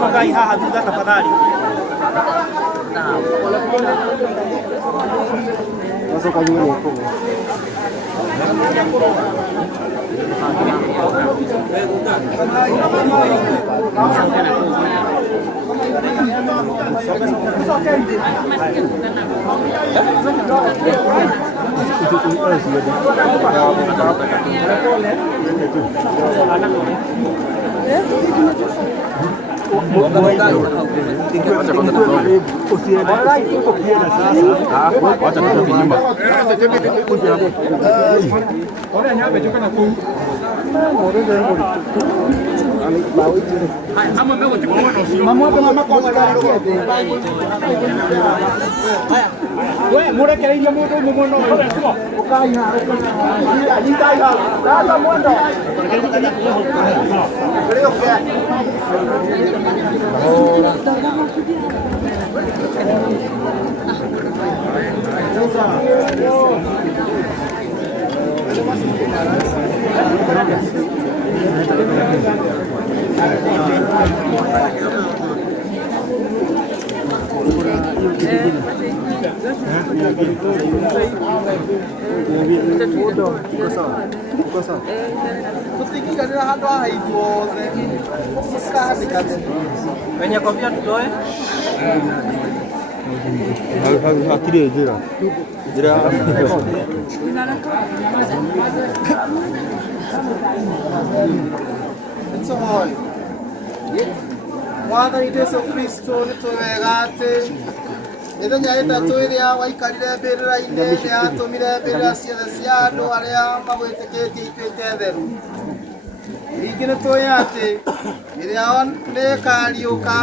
Soka haha thutha tafadhali. Soka nyingine huko. Kwenye kofia tutoe. Hakiri jira. Mwathani Yesu Kristo nitwegate ithenya itatu iria waikarire mbirira-ini ni atumire mbirira ciothe cia andu aria magwitikitie ituite theru. Ningĩ nĩtũĩ atĩ mĩĩrĩ yao nĩĩkariũka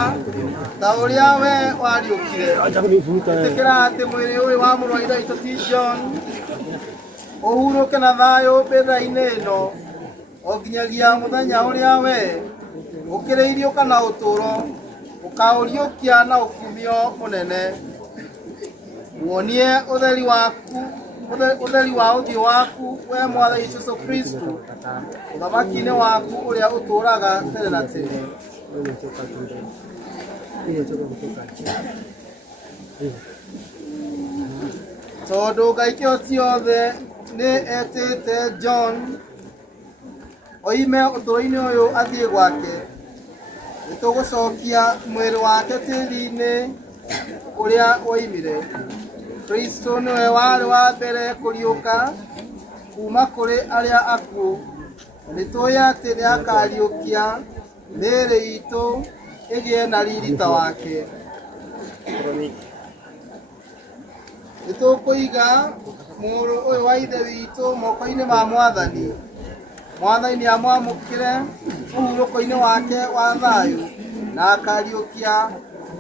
ta ũrĩa we wariũkire. Ĩtĩkĩra atĩ mwĩrĩ ũyũ wa mũrũ wa Ithe witũ ti John ũhurũke na thayũ mbĩrĩra-inĩ ĩno o nginyagia mũthenya ũrĩa we ũkĩrĩiriũka na ũtũũro ũkaũriũkia na ũkumio mũnene. Muonie ũtheri waku, ũtheri wa ũthiũ waku we Mwathani Jesũ Kristo ũthamaki-inĩ waku ũrĩa ũtũũraga tene na tene. Tondũ Ngai Kĩhoti Gĩothe nĩ etĩte John oime ũtũũro-inĩ ũyũ athiĩ gwake, nĩtũgũcokia mwĩrĩ wake tĩĩri-inĩ ũrĩa woimire. Kristo nĩwe warĩ wa mbere kũriũka kuma kũrĩ arĩa akuũ. Nĩtũĩ atĩ nĩakariũkia mĩĩrĩ itũ ĩgĩe na riri ta wake. Nĩtũkũiga mũrũ ũyũ wa Ithe witũ moko-inĩ ma Mwathani. Mwathani nĩamwamũkĩre mũhurũko-inĩ wake wa thayũ na akariũkia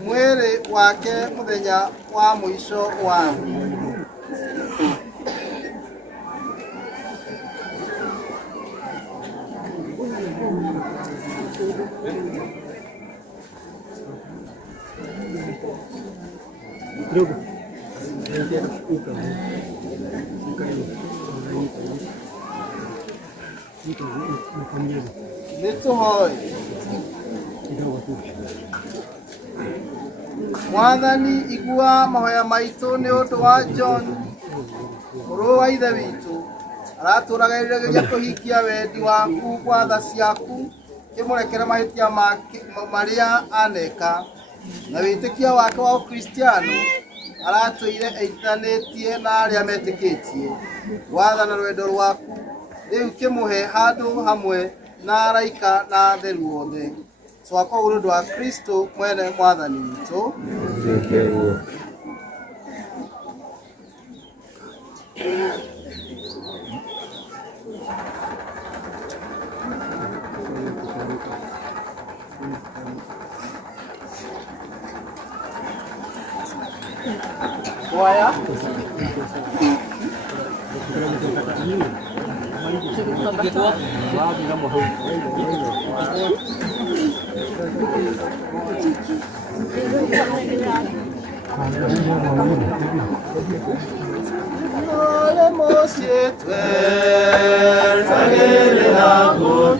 mwĩrĩ wake mũthenya wa mũico wa nĩtũhoe. Mwathani igua mahoya maitũ nĩ ũndũ wa John mũrũ wa Ithe witũ aratũragĩrĩria kũhingia wendi waku kwa tha ciaku, kĩmũrekere mahĩtia marĩa aneka na wĩtĩkia wake wa ũkristiano aratũire eithanĩtie na arĩa metĩkĩtie. Wathana rwendo rwaku rĩu kĩmũhe handũ hamwe na araika na atheru othe. Twakwa ũndũ wa Kristo mwene Mwathani witũ. Waya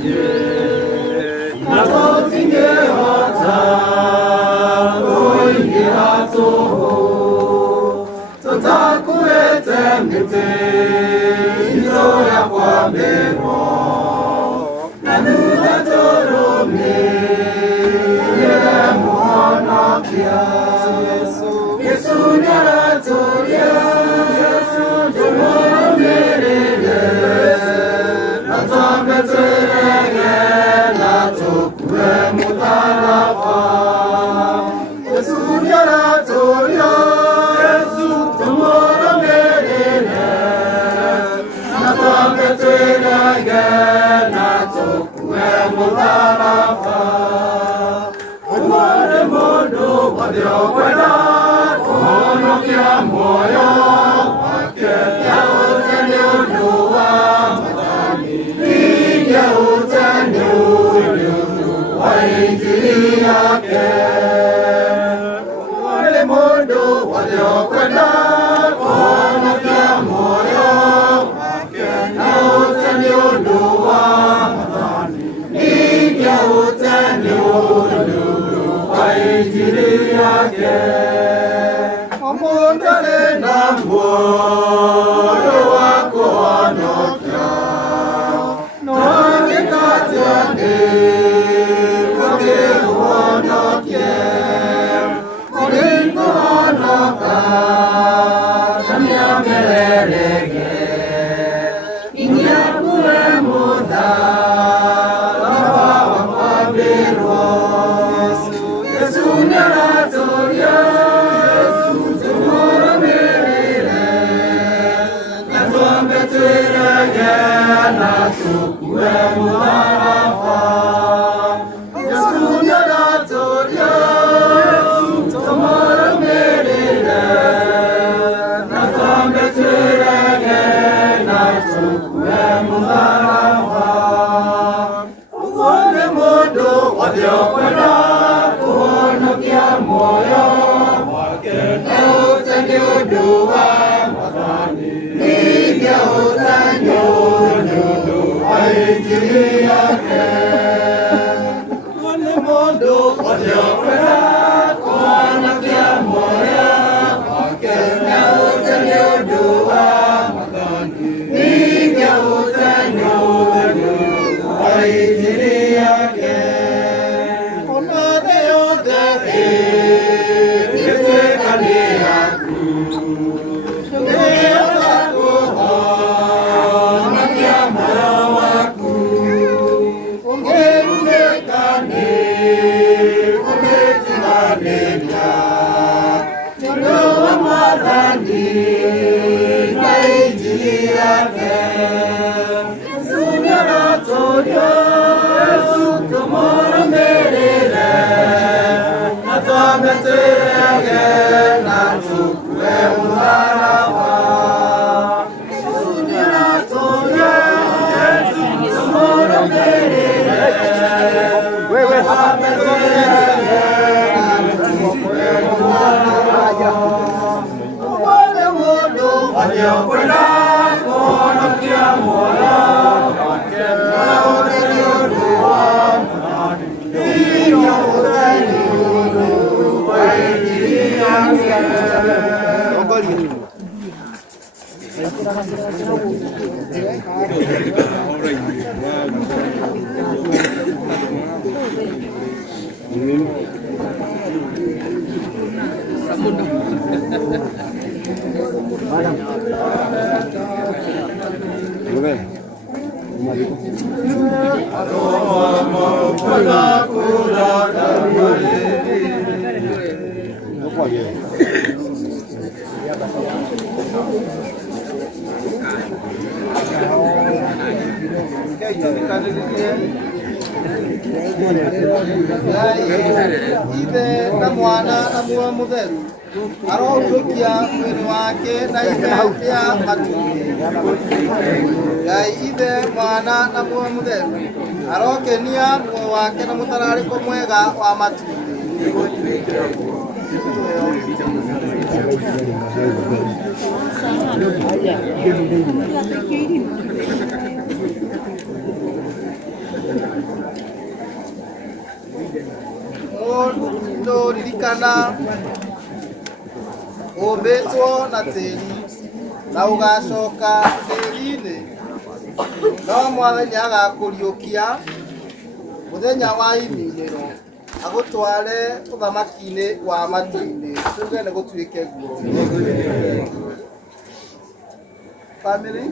Dieu. Ithe na mwana na muoyo mutheru arohurukia mwĩrĩ wake na ithe rĩa matumbĩ. Ngai ithe mwana na muoyo mutheru arokenia muoyo wake na mũtararĩko mwega wa matumbĩ. no ririkana umbitwo na tĩri na ũgacoka tĩri-inĩ no Mwathani agakũriũkia mũthenya wa iminĩro agũtware ũthamaki-inĩ wa matu-inĩ tuge nĩ gũtuĩke guo. Family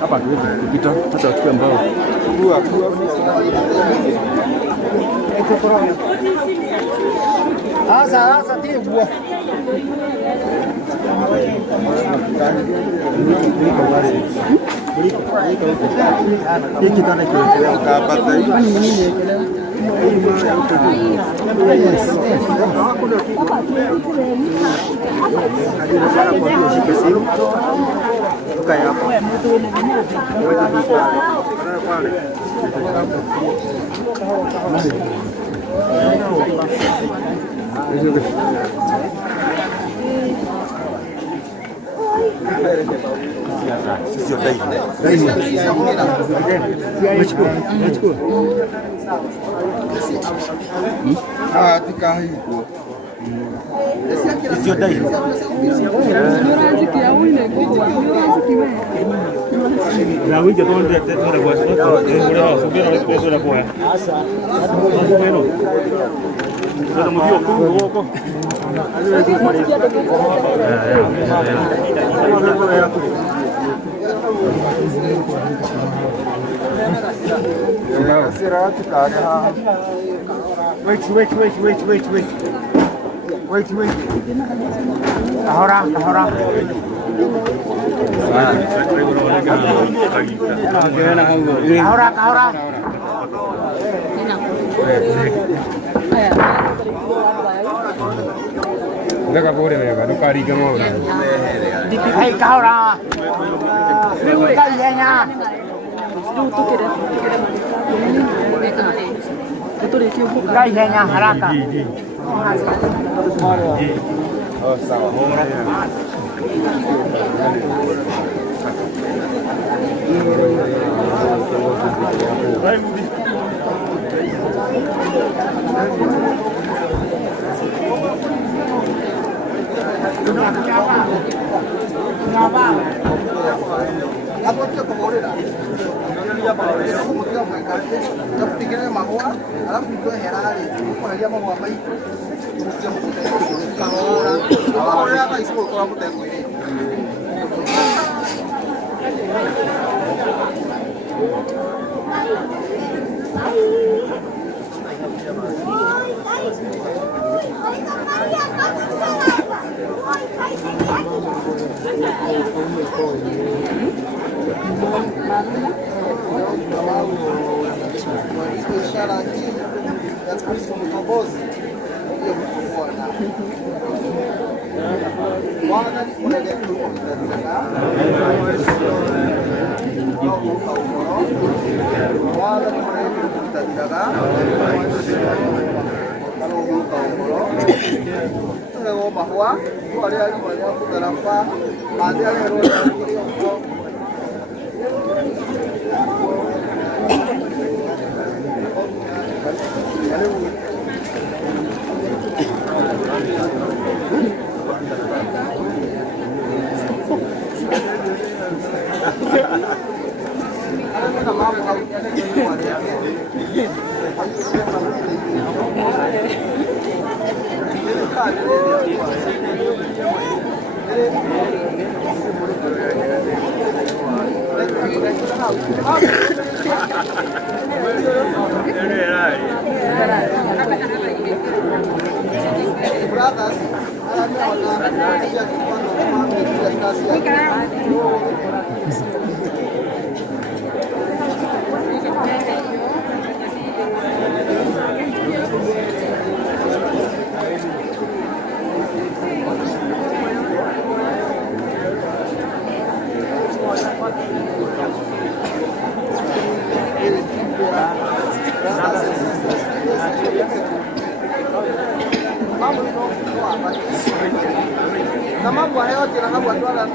Hapa kupita hata wachukue mbao. Asa tibwa. Hiki kana kielekea ukapata hivi. Wait. Ahora. Ahora. Dekat boleh mereka, tu kari kamu. Hey, kau lah. Kaihenya haraka. Oh, sawa. Hapo pia kuborera. Kapigana mahua, alafu ndio herali. Kwa hiyo mambo mai. Kahora hapa isipo kwa mtengo ile. Ishara hii ya Kristo mkombozi ndio kuona. Bwana ni mwenye kutukuza. Bwana ni mwenye kutukuza. Leo mahua wale walio kutarafa baada ya leo Brothers, na mambo hayo yote na mambo atwala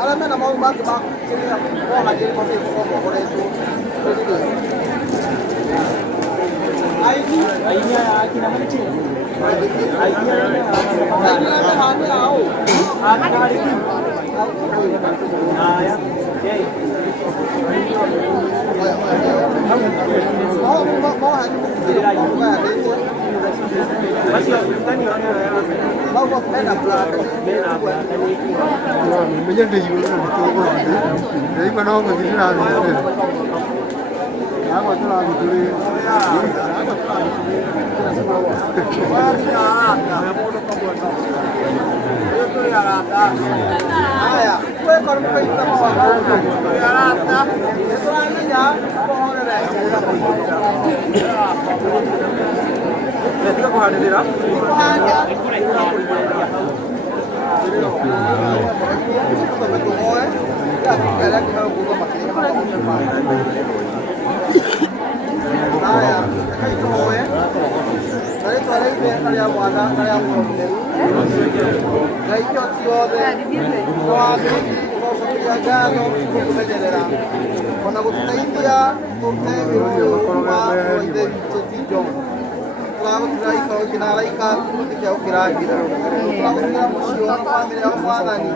ala mena mambo baki baki kwa hajiri kwa kwa kwa hizo aini ya akina mtu aini ya hana au haya Haya, wewe kwa nini unaita kwa haraka? Eso ni ya kwa Ndio kwa hadira. Haya, kaitoe. Kale twale ile kale ya mwana, kale ya mwana. Gaito tiode. Agano kumenyerera ona gutaidia tutebiro kwa inde tutijo klabu turaika kinaraika tukiya ukiragira klabu kira musio na family ya mwadani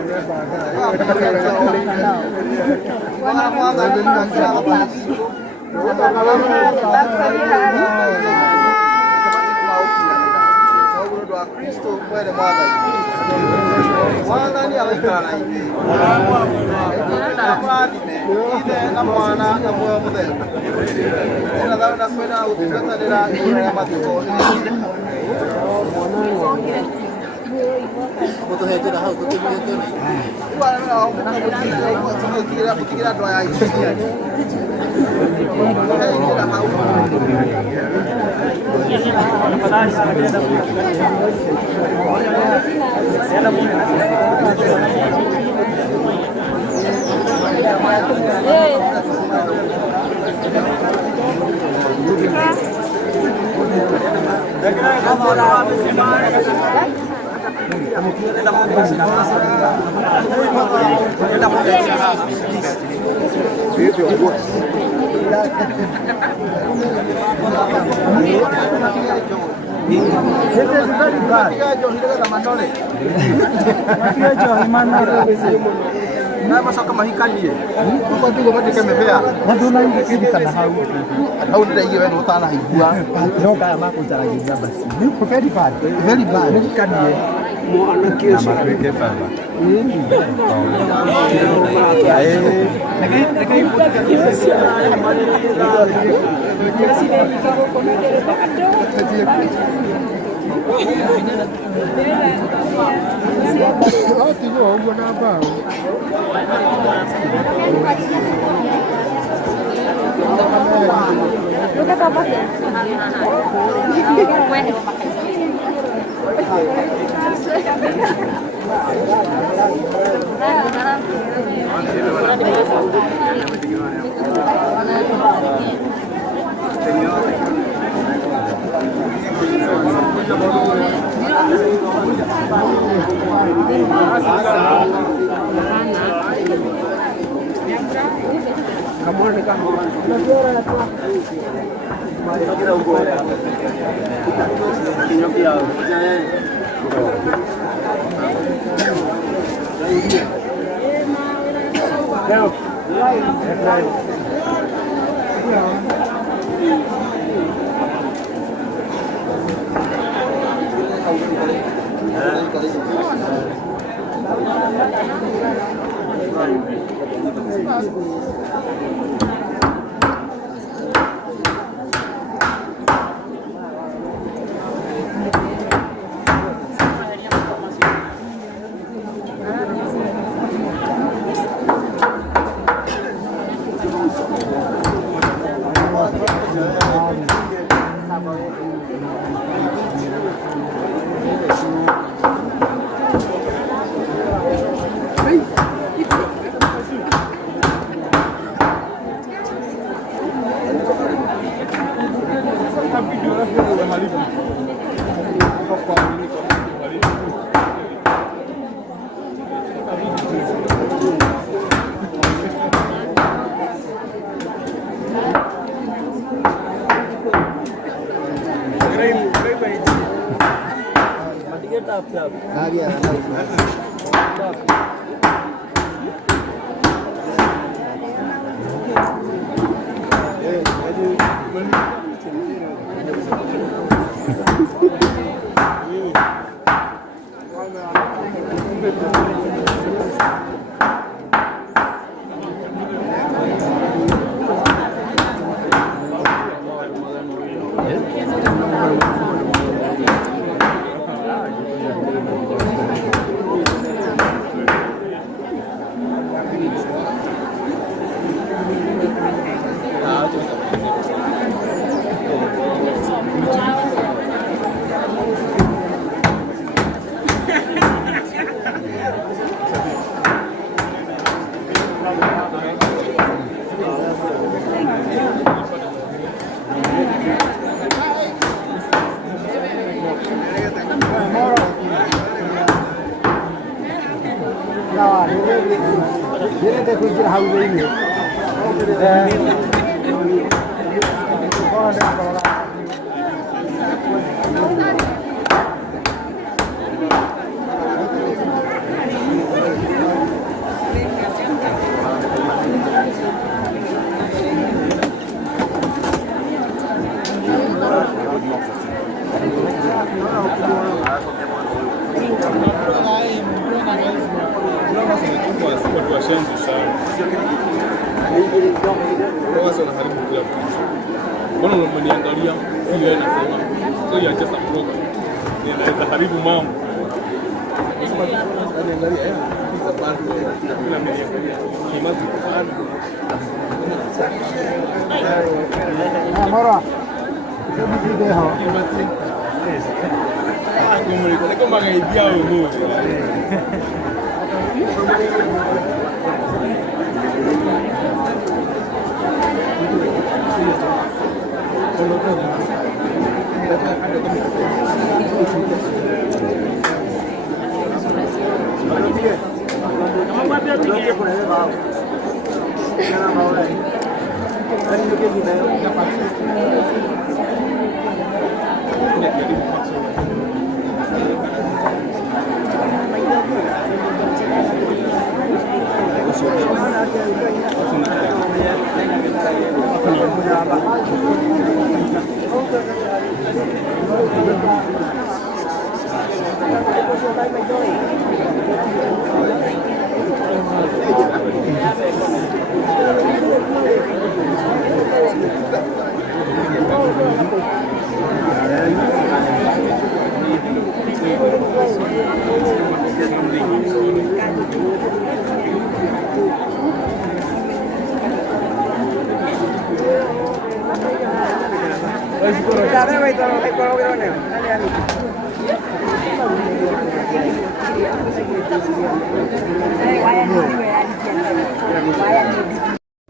wana mwadani na kila basi wa Kristo kwele mwadani mwadani alaikana hivi na mwana na moyo muthemba ina thana na kwena gutigatanira ya mathiko Kutuhetera hau kutuhetera. Wala au kutikira ndo ya isikia. Kutuhetera hau. Na masuk ke mahikan dia. Apa tu kau makan mebea? Nado na yung kita na hau. Hau dia iyo no ta na igua. No kaya mako jara ginya basi. Ni very bad. Very bad. Mahikan dia. Mo anak kia Nama kerja apa? Mbona unaniangalia vile nasema? So ya just a program. Ninaweza haribu mambo. Mora. Video. Como que diablo.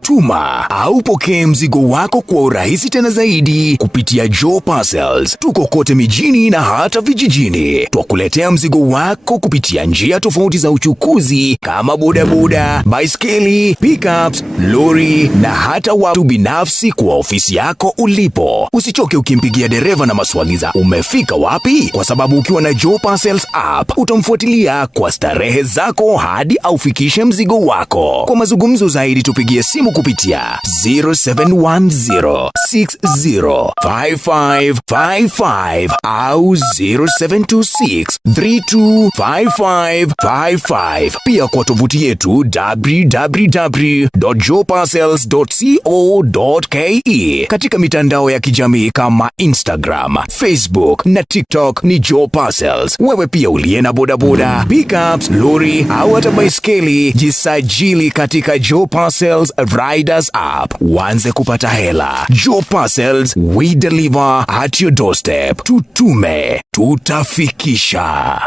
Tuma au pokea mzigo wako kwa urahisi tena zaidi kupitia Joe Parcels. Tuko kote mijini na hata vijijini. Twakuletea mzigo wako kupitia njia tofauti za uchukuzi kama bodaboda, baiskeli, pickups, lori na hata watu binafsi kwa ofisi yako ulipo. Usichoke ukimpigia dereva na maswali za umefika wapi, kwa sababu ukiwa na Joe Parcels app utamfuatilia kwa starehe zako hadi aufikishe mzigo wako. Kwa mazungumzo zaidi tupigie simu kupitia 0710605555 au 0726325555. Pia kwa tovuti yetu www.joeparcels.co.ke. Katika mitandao ya kijamii kama Instagram, Facebook na TikTok ni Joe Parcels. Wewe pia uliye na bodaboda, pickups, lori au hata baiskeli, jisajili katika Joe Parcels Riders app. Uanze kupata hela. Joe Parcels, we deliver at your doorstep. Tutume, tutafikisha.